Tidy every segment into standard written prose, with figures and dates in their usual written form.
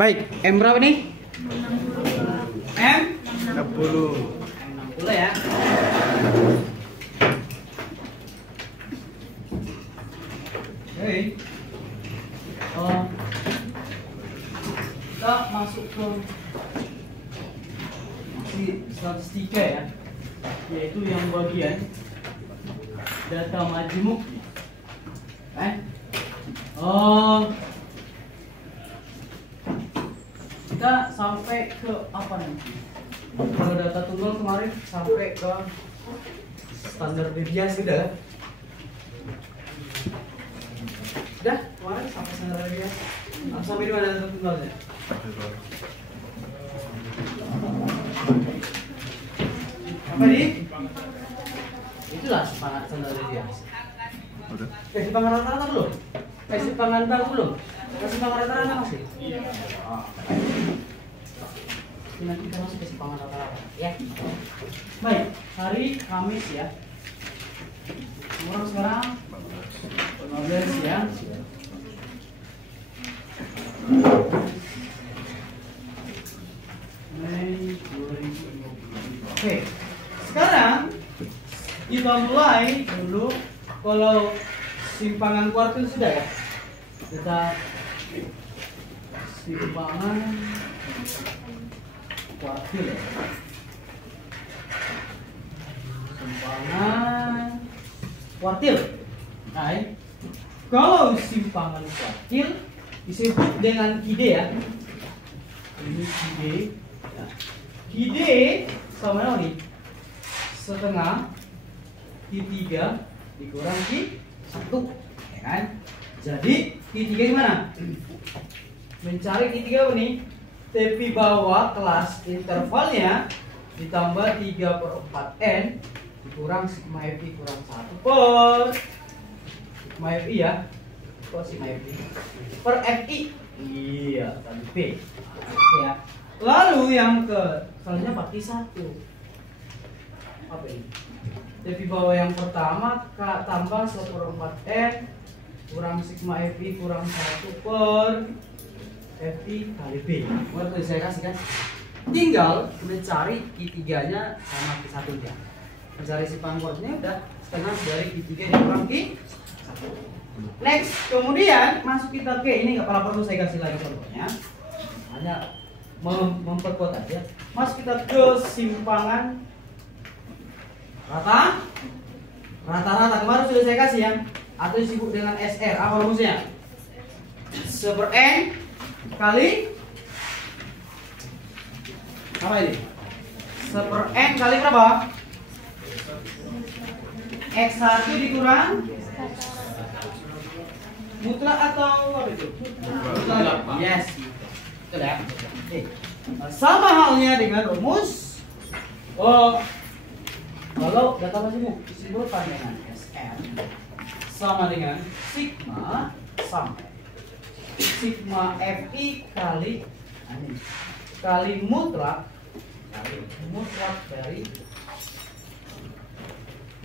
Baik, M berapa nih? M 60. 60 ya. Oke. Kita masuk ke statistika ya, yaitu yang bagian data majmuk. Kita sampai ke apa nanti? Kalau data tunggal kemarin sampai ke standar deviasi sudah. Sudah kemarin sampai standar deviasi. Sampai di mana data tunggalnya? Apa nih? Itulah standar deviasi. Kesimpangan rata-rata belum? Kesimpangan baru belum? Kesimpangan rata-rata masih? Iya. Nanti kita masuk kesimpangan rata-rata ya. Baik, hari Kamis ya. Umur sekarang 15 ya. Mei 2020. Oke. Sekarang kita mulai dulu. Kalau simpangan kuartil sudah ya, kita simpangan kuartil ya. Simpangan kuartil. Nah, kalau simpangan kuartil disebut dengan KID ya. Ini KID. Ya. KID sama apa nih? Setengah Q3 dikurang Q1, ya kan? Jadi Q3 gimana? Mencari Q3 apa nih? Tepi bawah kelas intervalnya ditambah 3/4N dikurang sigma FI kurang 1 per sigma FI ya. Kok sigma FI? Per FI. Iya, tadi P. Ya. Lalu yang ke selanjutnya pakai 1. Apa ini? Tepi bawah yang pertama tambah 1/4N kurang sigma FI kurang 1 per FI kali B. Berarti saya kasih kan? Tinggal mencari Q3 nya sama Q1 nya. Mencari simpangan kuartilnya udah setengah dari Q3 dikurang Q1. Next, kemudian masuk kita ke ini, nggak perlu saya kasih lagi contohnya, hanya memperkuat aja. Masuk kita ke simpangan rata-rata kemarin sudah saya kasih ya, atau disebut dengan SR. Apa rumusnya? 1/N kali apa ini? 1/N kali berapa? X1 dikurang mutlak atau apa itu? Mutlak. Yes. Betul ya. Sama halnya dengan rumus kalau data majmuk disimpulkan dengan SN sama dengan sigma sampai sigma FI kali mutlak dari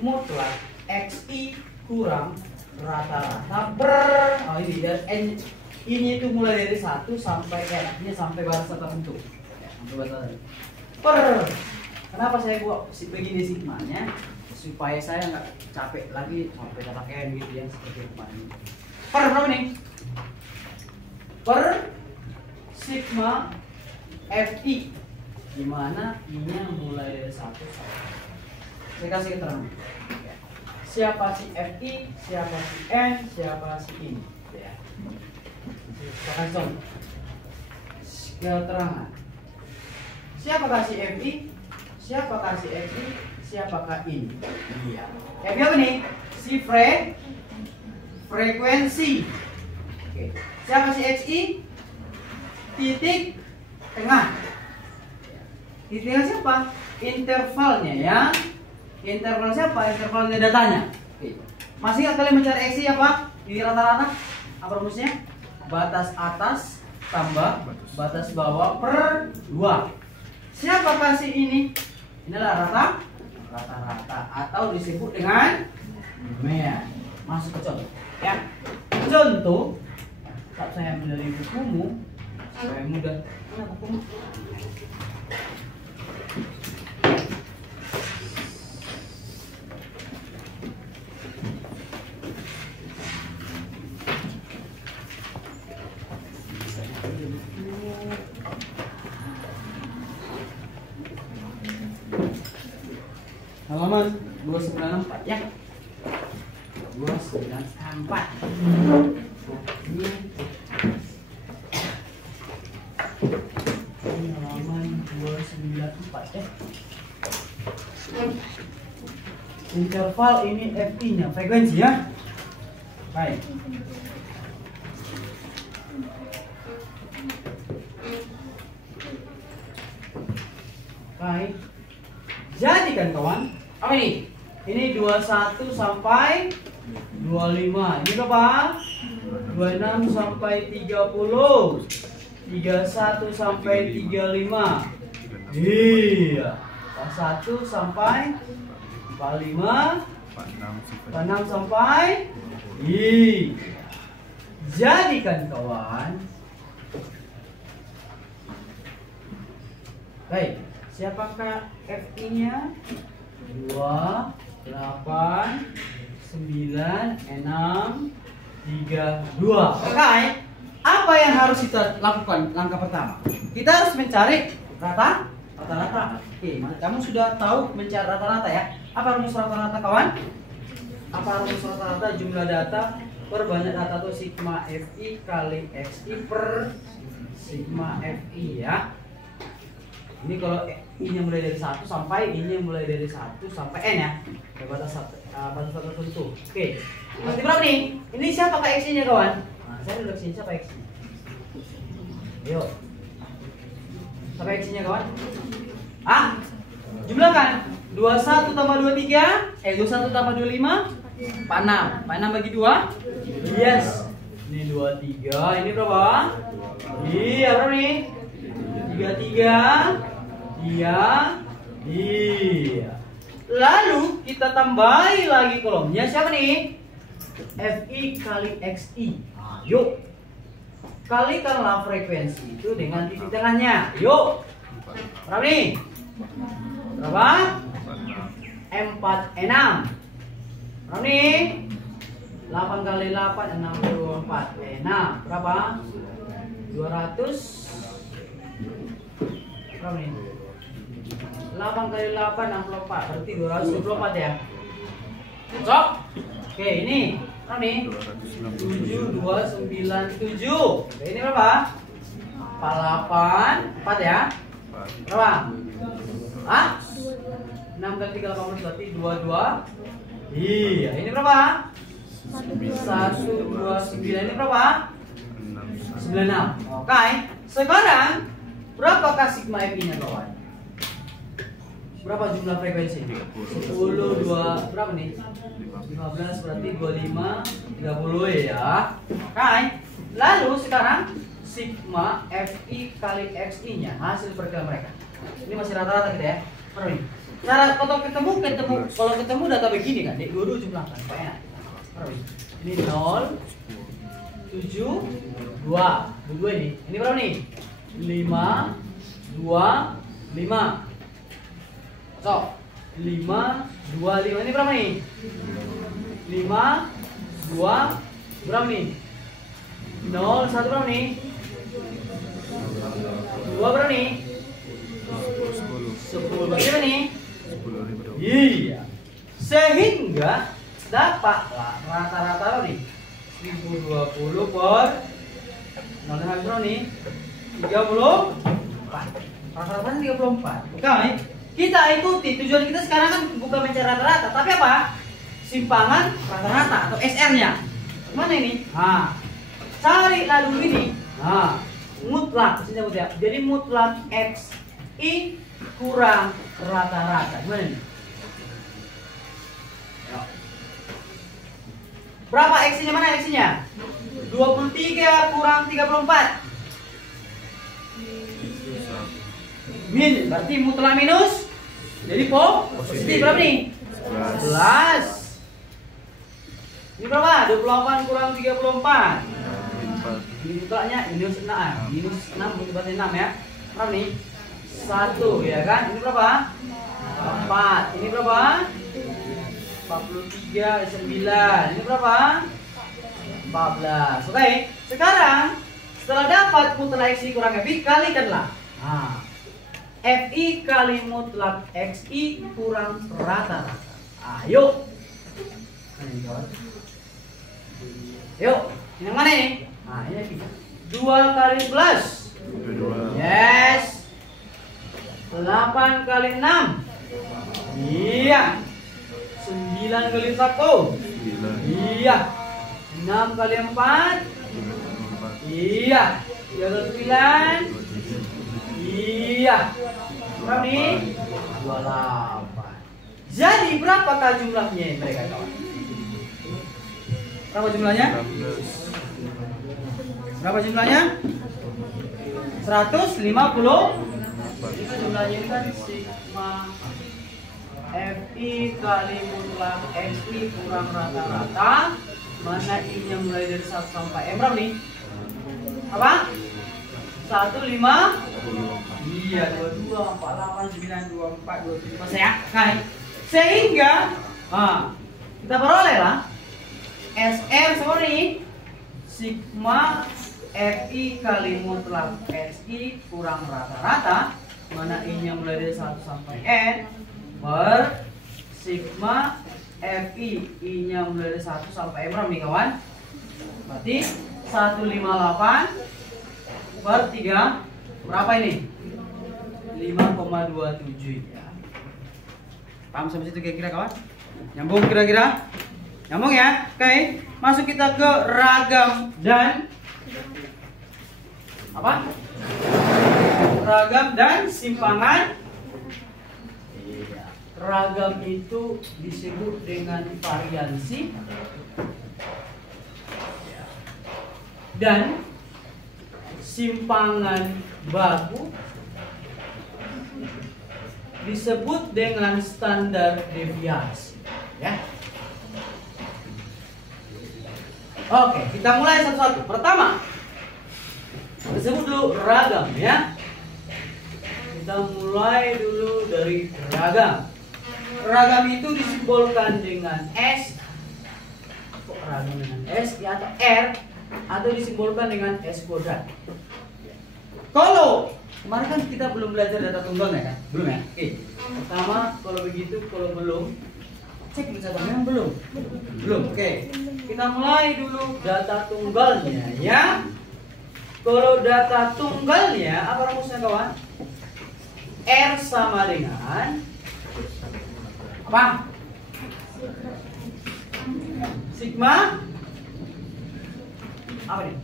mutlak XI kurang rata-rata per ini dan N ini itu mulai dari 1 sampai N-nya sampai batas tertentu ya, sampai batas per. Kenapa saya buat begini sigmanya? Supaya saya nggak capek lagi sampai kata N gitu yang seperti kemarin. Per berapa nih? Per sigma FI, dimana I-nya mulai dari 1 sampai. Saya kasih keterangan. Siapa si FI, siapa si N, siapa si I. Ya. Saya kasih contoh. Keterangan. Siapa kasih FI? Siapa kasih FI? Siapakah ini? Iya. FI apa nih? Si frekuensi. Oke. Siapa si XI? Titik tengah. Titik tengah siapa? Intervalnya ya. Interval siapa? Intervalnya datanya. Oke. Masih nggak kalian mencari XI apa? Di rata-rata? Apa rumusnya? Batas atas tambah batas bawah per 2. Siapa kasih ini? Inilah rata-rata atau disebut dengan median. Masuk ke contoh ya. Contoh saat saya menerima bukumu supaya mudah. Mana bukunya? Halaman 294 ya. 294. Ini halaman 294 ya. Interval ini FI-nya, frekuensi ya. Baik. Baik. Jadi kan kawan, apa ini? Ini 21 sampai 25. Ini berapa? 26 sampai 30. 31 sampai 35. Iya. 1 sampai 45. 46 sampai. Iya. Jadi kan kawan. Baik. Siapakah FI-nya? 2, 8, 9, 6, 3, 2. Oke. Apa yang harus kita lakukan? Langkah pertama, kita harus mencari rata-rata. Oke, kamu sudah tahu mencari rata-rata ya. Apa rumus rata-rata kawan? Apa rumus rata-rata? Jumlah data per banyak data atau sigma FI kali XI per sigma FI ya. Ini kalau I-nya mulai dari 1 sampai I-nya mulai dari 1 sampai N ya. Batas tertentu. Oke. Berarti berapa nih? Ini siapa Pak X-nya kawan? Nah, saya udah sini siapa X-nya? Ayo. Siapa X-nya kawan? Ah? Jumlahkan. 21 tambah 23, 21 tambah 25, 46. 46 bagi 2? Yes. Ini 23, ini berapa? Iya, berapa nih? 33. Iya. Lalu kita tambahi lagi kolomnya siapa nih? FI kali XI. Yuk. Kalikanlah frekuensi itu dengan titik tengahnya. Yuk. Berapa nih? Berapa? 46. Berapa nih? 8 kali 8 64. 6. Berapa? 200. Berapa nih? 8 kali 8 64. Berarti 224 ya. Cocok? Oke, ini berapa nih? 7297. Oke, ini berapa? 48 4 ya. Berapa? Ah? 6 kali 3 18 berarti 22. Iya, ini berapa? 129. Ini berapa? 96. Oke. Sekarang berapakah sigma FI-nya kawan? Berapa jumlah frekuensi? 10 2 berapa nih? 15 berarti 25 30 ya. Oke. Lalu sekarang sigma FI kali XI-nya hasil perkiraan mereka. Ini masih rata-rata kita ya. Berapa nih? Cara kalau ketemu data begini kan, Dek guru jumlahkan. Banyak. Berapa nih? Ini 0 7 2 ini. Ini berapa nih? 5 2 5. So, 5 2 5. Ini berapa nih? 5 2 berapa nih? 0 1 berapa nih? 2 berapa nih? 10 berapa nih? Iya. Sehingga dapatlah rata-rata nih 1020 per 0 habis berapa nih? 34. Rata-rata 34. Oke, kita ikuti. Tujuan kita sekarang kan bukan mencari rata-rata, tapi apa? Simpangan rata-rata atau SR-nya. Mana ini? Nah, cari lalu ini. Nah, mutlak. Jadi mutlak XI kurang rata-rata. Gimana nih? Berapa X-nya? Mana X-nya? 23 kurang 34. Min, berarti mutlak minus. Jadi positif berapa nih? 11. Ini berapa? 28 kurang 34. Ini mutlaknya minus 6. Minus 6 berarti 6 ya. Berapa nih? 1 ya kan? Ini berapa? 4. Ini berapa? 43, 9. Ini berapa? 14. Oke. Sekarang setelah dapat mutlak XI kurang FI, kalikanlah. Nah, FI kali mutlak XI kurang rata-rata. Ayo. Yuk, ini yang mana ini? Nah, ini 2 kali 11. Yes. 8 kali 6. Iya. 9 kali 1. Iya. 6 kali 4. Iya. 3 kali 9. Iya. Berapa nih? 28. Jadi berapakah jumlahnya mereka kawan? Berapa jumlahnya? Berapa jumlahnya? 150. Ini jumlahnya ini kan sigma FI kali mutlak XI kurang rata-rata. Mana I-nya mulai dari 1 sampai M berapa nih? Apa? 1, 5. Iya, 22, 48, 9, 24, 27. Masih ya? Kan? Sehingga kita peroleh lah SR sigma FI kali mutlak XI kurang rata-rata, mana I-nya mulai dari 1 sampai N, per sigma FI I-nya mulai dari 1 sampai M berapa nih kawan? Berarti 158 per 3 berapa ini? 5,27 ya. Paham sampai situ kira-kira kawan? Nyambung kira-kira? Nyambung ya? Oke, masuk kita ke ragam dan apa? Ragam dan simpangan. Ragam itu disebut dengan variansi dan simpangan baku disebut dengan standar deviasi ya. Oke, kita mulai satu-satu. Pertama, kita sebut dulu ragam ya. Kita mulai dulu dari ragam. Ragam itu disimbolkan dengan S. Kok ragam dengan S ya, atau R, atau disimbolkan dengan S kuadrat. Kalau kemarin kan kita belum belajar data tunggal ya kan? Belum ya? Oke. Pertama, kalau begitu, kalau belum, cek misalnya memang belum. Belum. Oke. Kita mulai dulu data tunggalnya ya. Kalau data tunggalnya apa rumusnya kawan? R sama dengan apa? Sigma apa nih?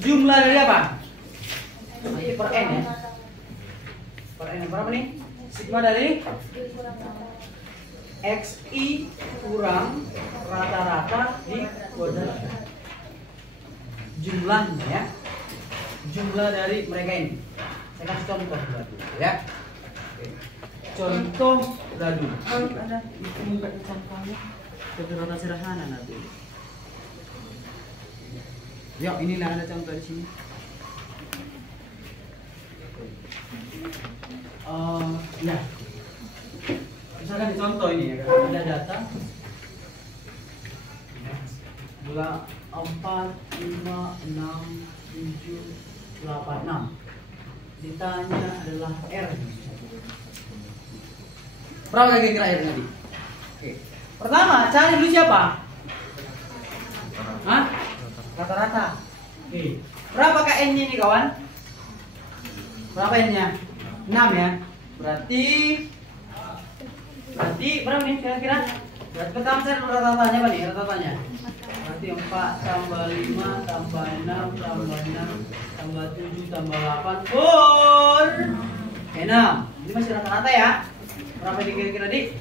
Jumlah dari apa? Ini per N ya. Per N berapa nih? Sigma dari XI kurang rata-rata di kuadrat. Jumlahnya ya. Jumlah dari mereka ini. Saya kasih contoh dulu ya. Oke. Contoh dadu. Ada itu contohnya. Rata sederhana nanti. Ya, inilah ada contoh di sini. Ya. Misalkan dicontoh ini ya, ada data bola 4, 5, 6, 7, 8, 6. Ditanya adalah R. Berapa kira-kira R tadi? Oke. Pertama, cari dulu siapa? Hah? Rata-rata. Oke. Berapakah N-nya nih kawan? Berapa N-nya? 6 ya. Berarti berapa nih kira-kira? Berarti pertama cari rata-ratanya apa nih? Rata-ratanya. Berarti 4 tambah 5 tambah 6 tambah 6 tambah 7 tambah 8 per 6. Ini masih rata-rata ya. Berapa nih kira-kira di?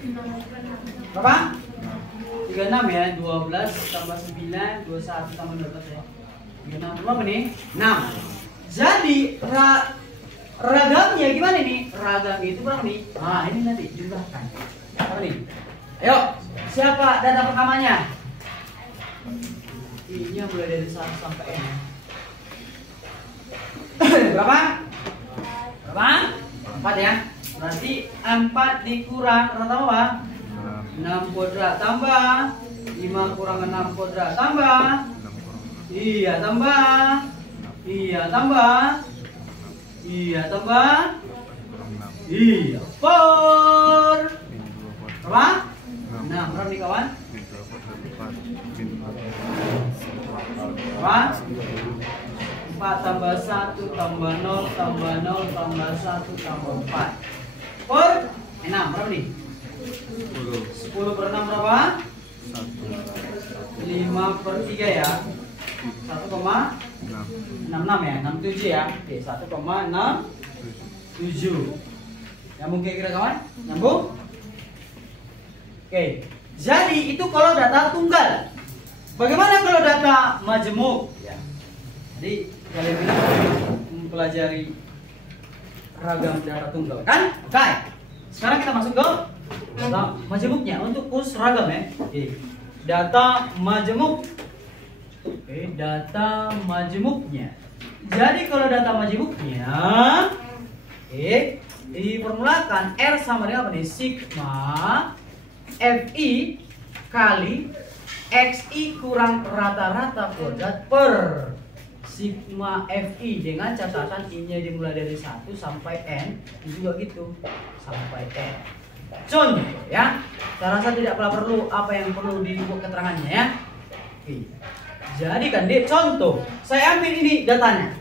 Berapa? 36 ya. 12 tambah 9 21 tambah 12 ya. 36 berapa nih? 6. Jadi ragamnya gimana nih? Ragam itu berapa nih? Nah, ini nanti jumlahkan. Apa nih? Ayo, siapa data pertamanya? I-nya mulai dari 1 sampai N. Berapa? Berapa? 4 ya. Berarti 4 dikurang rata apa? 6 kuadrat tambah 5 kurang 6 kuadrat tambah. Iya tambah. Iya tambah. Iya tambah. Iya per. Berapa? 6. Berapa nih kawan? Berapa? 4 tambah 1 tambah 0 tambah 0 tambah 1 tambah 4 per 6. Berapa nih? 10 per 6 berapa? 5 per 3 ya. 1,66 ya. 67 ya. Oke, 1,67. Nyambung kira-kira kawan? Nyambung? Oke. Jadi itu kalau data tunggal. Bagaimana kalau data majemuk? Ya. Jadi kalian bilang mempelajari ragam data tunggal kan? Oke. Sekarang kita masuk ke data majemuknya untuk khusus ragam ya. Oke. Data majemuk. Oke, data majemuknya. Jadi kalau data majemuknya, dipermulakan R sama dengan apa nih? Sigma Fi kali Xi kurang rata-rata kuadrat per sigma Fi dengan catatan I-nya dimulai dari 1 sampai N, juga gitu sampai N. Contoh ya, saya rasa tidak perlu apa yang perlu dibuat keterangannya ya. Oke. Jadi kan dia contoh, saya ambil ini datanya.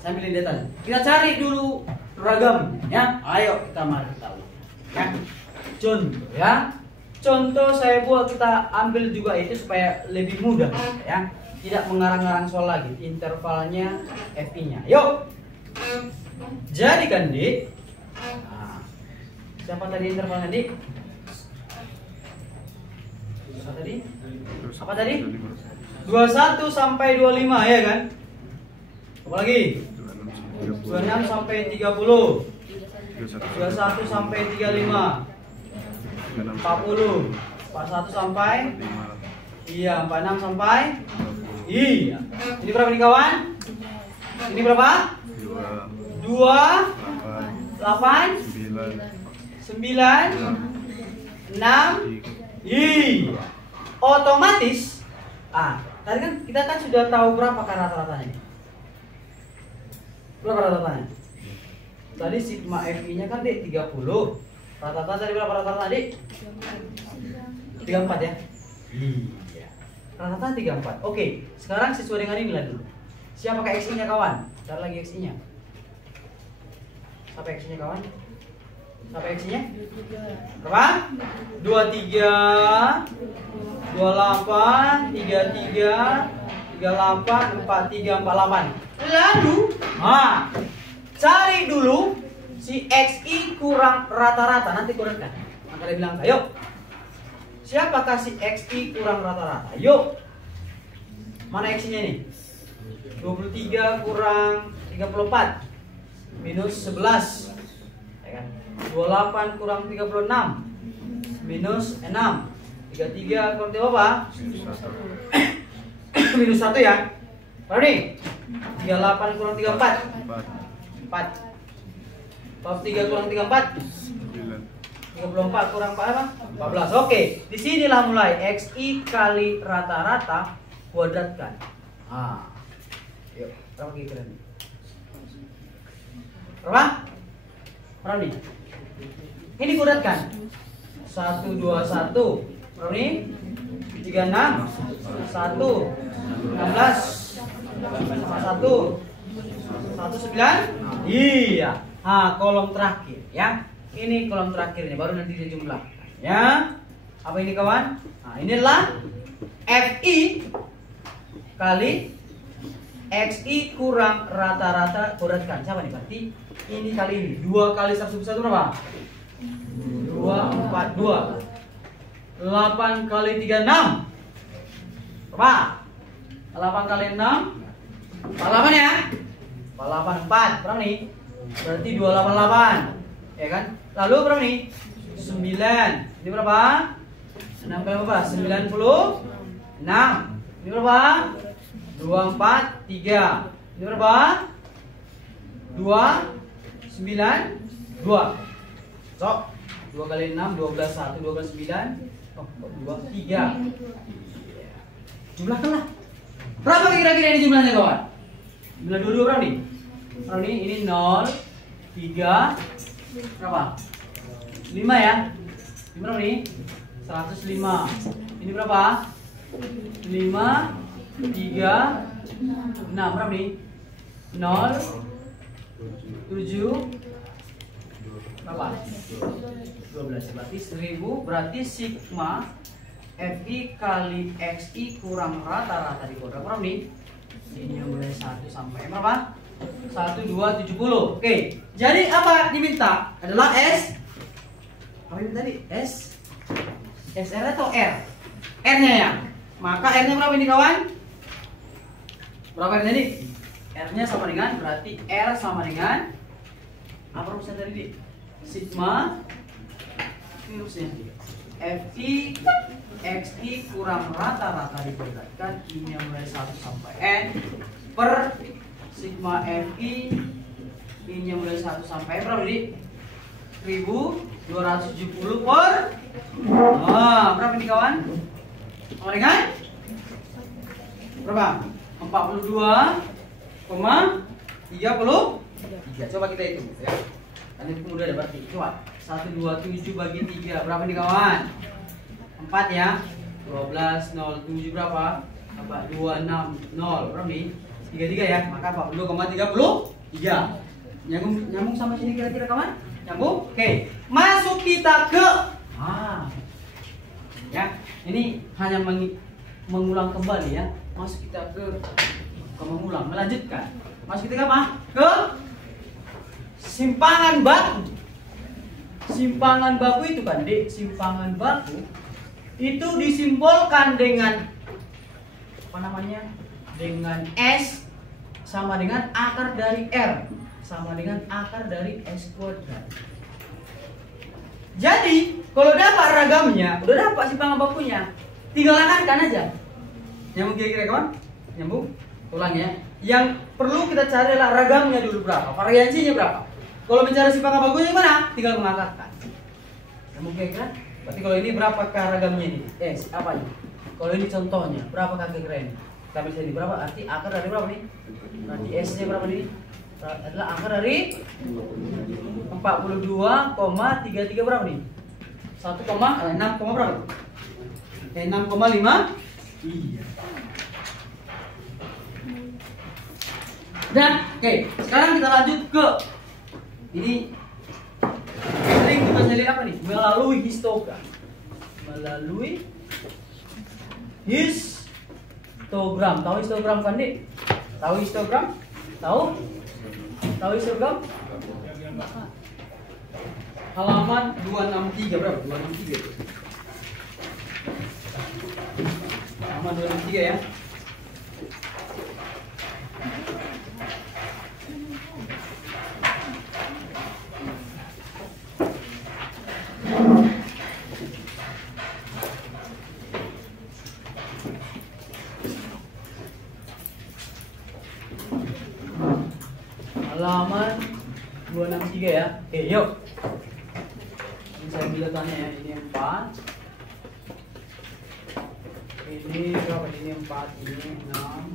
Saya ambil ini datanya. Kita cari dulu ragamnya ya. Ayo kita mari tahu. Ya. Contoh ya. Contoh saya buat, kita ambil juga itu supaya lebih mudah ya. Tidak mengarang-arang soal lagi. Intervalnya Fi-nya. Yuk. Jadi kan Dik. Nah, siapa tadi intervalnya Dik? Apa tadi? 21 sampai 25 ya kan? Apa lagi? 26 sampai 30. 21 sampai 35. 40. 41 sampai 46 sampai. Iya. Ini berapa nih kawan? Ini berapa? 2 8 9 6. Iya. Otomatis tadi kan kita kan sudah tahu berapa kan rata-ratanya. Berapa rata-ratanya? Tadi sigma Fi-nya kan Dik 30. Rata-rata tadi berapa rata-rata Dik? 34 ya? Iya. Rata-rata 34. Oke, sekarang sesuai dengan inilah dulu. Siapa pakai Xi-nya kawan? Cari lagi Xi-nya. Siapa Xi-nya kawan? Siapa Xi-nya? Berapa? 23 28 33 38 43 48. Lalu, cari dulu si Xi kurang rata-rata, nanti kurangkan. Maka dia bilang, ayo. Siapakah si Xi kurang rata-rata? Yuk. Mana Xi-nya nih? 23 kurang 34 minus 11. Ya kan? 28 kurang 36 minus 6. 33 kurang 3 apa? Minus 1 ya. Berapa nih? 38 kurang 34 4. 43 kurang 34 34 kurang 4 apa? 14. Oke, disinilah mulai Xi kali rata-rata kuadratkan. Yuk, berapa kira nih? Berapa? Berapa nih? Ini kuadratkan. 1 2 1. Berapa nih? 36 1 16 1 9. Iya. Kolom terakhir ya. Ini kolom terakhirnya, baru nanti dijumlah. Ya. Apa ini kawan? Inilah Fi kali Xi kurang rata-rata kuadratkan. Siapa nih? Berarti ini kali ini 2 kali 1/1 berapa? 2 4 2. 8 kali 3 6. Berapa? 8 kali 6 48 ya? 48 4. Berapa nih? Berarti 288. Ya kan? Lalu berapa nih? 9. Ini berapa? 6 kali berapa? 96. Ini berapa? 2, 4, 3. Ini berapa? 2, 9, 2. Sok. 2 kali 6, 12, 1, 2 kali 9. Oh, 2, 3. Jumlahkan lah. Berapa kira-kira ini jumlahnya kawan? Jumlah dua berapa nih? Berapa nih? Ini 0, 3, berapa? 5 ya? Ini berapa nih? 105. Ini berapa? 5, 3, 6. Berapa nih? 0, 7, berapa? 12. Berarti 1000. Berarti sigma FI kali XI kurang rata-rata di kodrat. Berapa nih? Ini mulai 1 sampai berapa? 1, 2, 70. Oke. Jadi apa diminta? Adalah S. Apa ini tadi? S. SR atau R? R-nya ya. Maka R-nya berapa ini kawan? Berapa R-nya ini? R-nya sama dengan, berarti R sama dengan apa rumusnya tadi? Sigma ini rumusnya FI XI kurang rata-rata dikuadratkan ini yang mulai 1 sampai N per sigma FI ini yang mulai 1 sampai berapa nih? 1270 per berapa ini kawan? Sama dengan berapa? 42,33. Coba kita hitung ya. Nanti itu mudah ada berarti. Coba 127 bagi 3 berapa nih kawan? 4 ya. 12 0 7 berapa? 260 berapa nih? 33 ya. Maka 42,33. Nyambung sama sini kira-kira kawan? Nyambung? Oke. Masuk kita ke ya. Ini hanya mengulang kembali ya. Masuk kita ke mengulang, melanjutkan. Masuk kita ke apa? Ke simpangan baku. Simpangan baku itu kan, Dek, simpangan baku itu disimbolkan dengan apa namanya? Dengan S sama dengan akar dari R sama dengan akar dari S kuadrat. Jadi, kalau dapat ragamnya, udah dapat simpangan bakunya, tinggal akarkan aja. Nyambung kira-kira kawan? Nyambung? Ulang ya. Yang perlu kita cari adalah ragamnya dulu berapa, variansinya berapa. Kalau mencari simpangan bakunya gimana? Tinggal mengakarkan. Nyambung kira-kira? Berarti kalau ini berapakah ragamnya ini? Apa ini? Kalau ini contohnya, berapakah kira-kira ini? Kita bisa ini berapa? Arti akar dari berapa nih? Berarti S-nya berapa nih? Adalah akar dari 42,33 berapa nih? 6, berapa? 6,5. Iya. Dan oke, sekarang kita lanjut ke ini sering dipelajari apa nih? Melalui histogram. Melalui histogram. Tahu histogram kan, Dik? Tahu histogram? Tahu? Tahu histogram? Halaman 263 berapa? 263 itu. Halaman 263 ya. Halaman 263 ya. Oke, yuk. Ini saya bisa tanya ya. Ini 4. Ini berapa? Ini 4. Ini 6.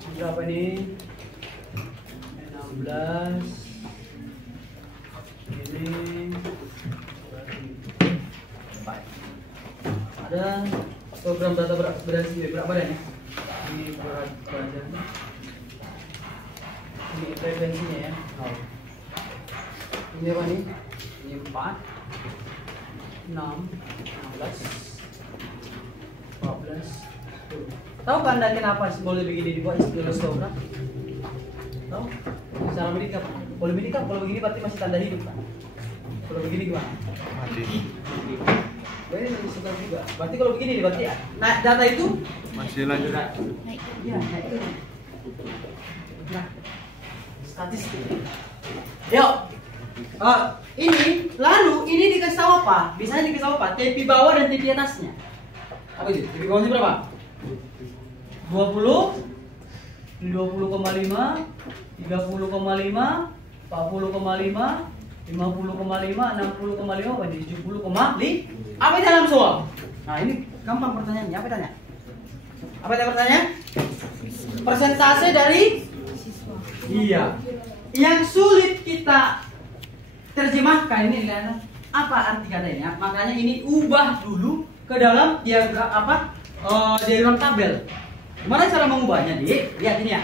Ini berapa nih? 16. Ini 4. Ada program data berada sini berapa badannya? Ini berat badan. Ini frekuensinya ya. Ini apa nih? Ini 4, 6, 16, 14, 10. Tahu kan Anda kenapa boleh begini dibuat istilah histogram? Tahu? Secara medika Pak. Kalau medika kalau begini berarti masih tanda hidup Pak. Kalau begini gimana? Mati. Ini masih sedang juga. Berarti kalau begini berarti naik data itu masih lanjut. Iya, naik itu. Nah, statistik. Yuk. Ini lalu ini dikasih tahu apa? Biasanya dikasih tahu apa? TP bawah dan TP atasnya. Apa itu? TP bawahnya berapa? 20, 20,5, 30,5, 40,5, 50,5, 60,5, 70,5. Apa itu dalam soal? Nah, ini gampang pertanyaannya. Apa tanya? Apa tanya pertanyaan? Persentase dari siswa. iya. Yang sulit kita terjemahkan ini lihat apa arti katanya. Makanya ini ubah dulu ke dalam diagram apa? Diagram tabel. Gimana cara mengubahnya, Dik? Lihat ini ya.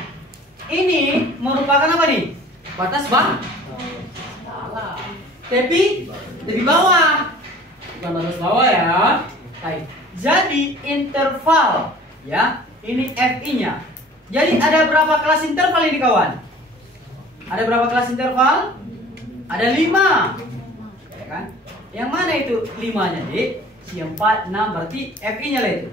Ini merupakan apa nih? Batas bawah. Salah. Tepi bawah. Bukan batas bawah ya. Baik. Jadi interval ya. Ini FI-nya. Jadi ada berapa kelas interval ini kawan? Ada berapa kelas interval? Ada 5. Ya kan? Yang mana itu 5-nya, Dik? Si 4, 6 berarti FI-nya lah itu.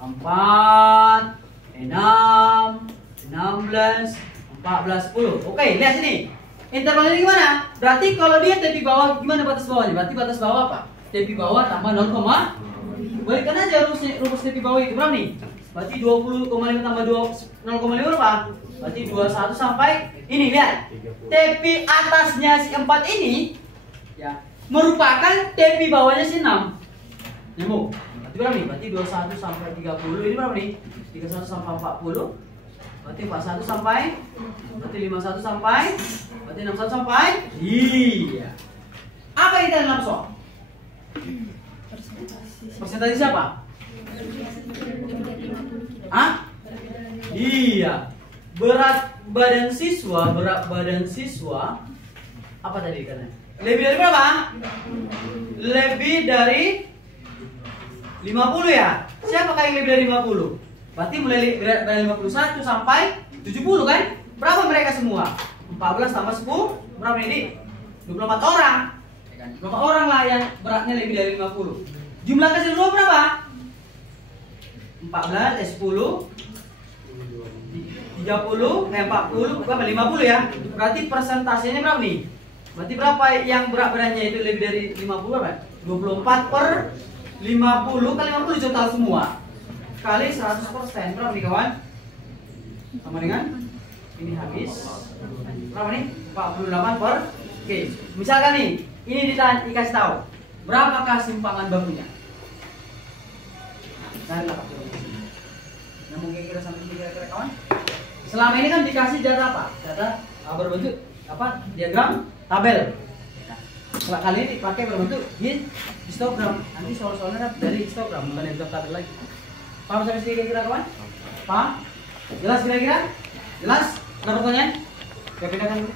4, 6, 16, 14, 10. Oke, lihat sini. Interval ini gimana? Berarti kalau dia tepi bawah, gimana batas bawahnya? Berarti batas bawah apa? Tepi bawah tambah 0, balikan aja rumus tepi bawah itu berapa nih? Berarti 20,5 tambah 0,5 berapa? Berarti 21 sampai ini lihat. Tepi atasnya si 4 ini ya merupakan tepi bawahnya si 6. Nyambung. Berarti berapa nih? Berarti 21 sampai 30 ini berapa nih? 31 sampai 40. Berarti 41 sampai, berarti 51 sampai, berarti 61 sampai. Iya. Apa yang kita dalam soal? Persentase siapa? Hah? Iya. Berat badan siswa apa tadi katanya? Lebih dari berapa? Lebih dari 50 ya? Siapa yang lebih dari 50? Berarti mulai dari 51 sampai 70 kan? Berapa mereka semua? 14 tambah 10 berapa ini? 24 orang. 24 orang lah yang beratnya lebih dari 50. Jumlah keseluruhan berapa? 14, 10, 30, 40, berapa? 50 ya? Berarti persentasenya berapa nih? Berarti berapa yang berat badannya itu lebih dari 50 berapa? 24 per 50 kali 50 total semua. Kali 100%. Berapa nih kawan? Sama dengan? Ini habis. Berapa nih? 48 per. Oke. Misalkan nih, ini dikasih tahu. Berapakah simpangan bakunya? Nah, mungkin kira sampai kira-kira kawan. Selama ini kan dikasih data apa? Data berbentuk apa? Diagram tabel. Nah, kali ini dipakai berbentuk histogram. Nanti soal-soalnya dari histogram bukan diagram tabel lagi. Paham sampai sini kira-kira kawan? Paham? Jelas kira-kira? Jelas? Ada pertanyaan? Kita pindahkan dulu.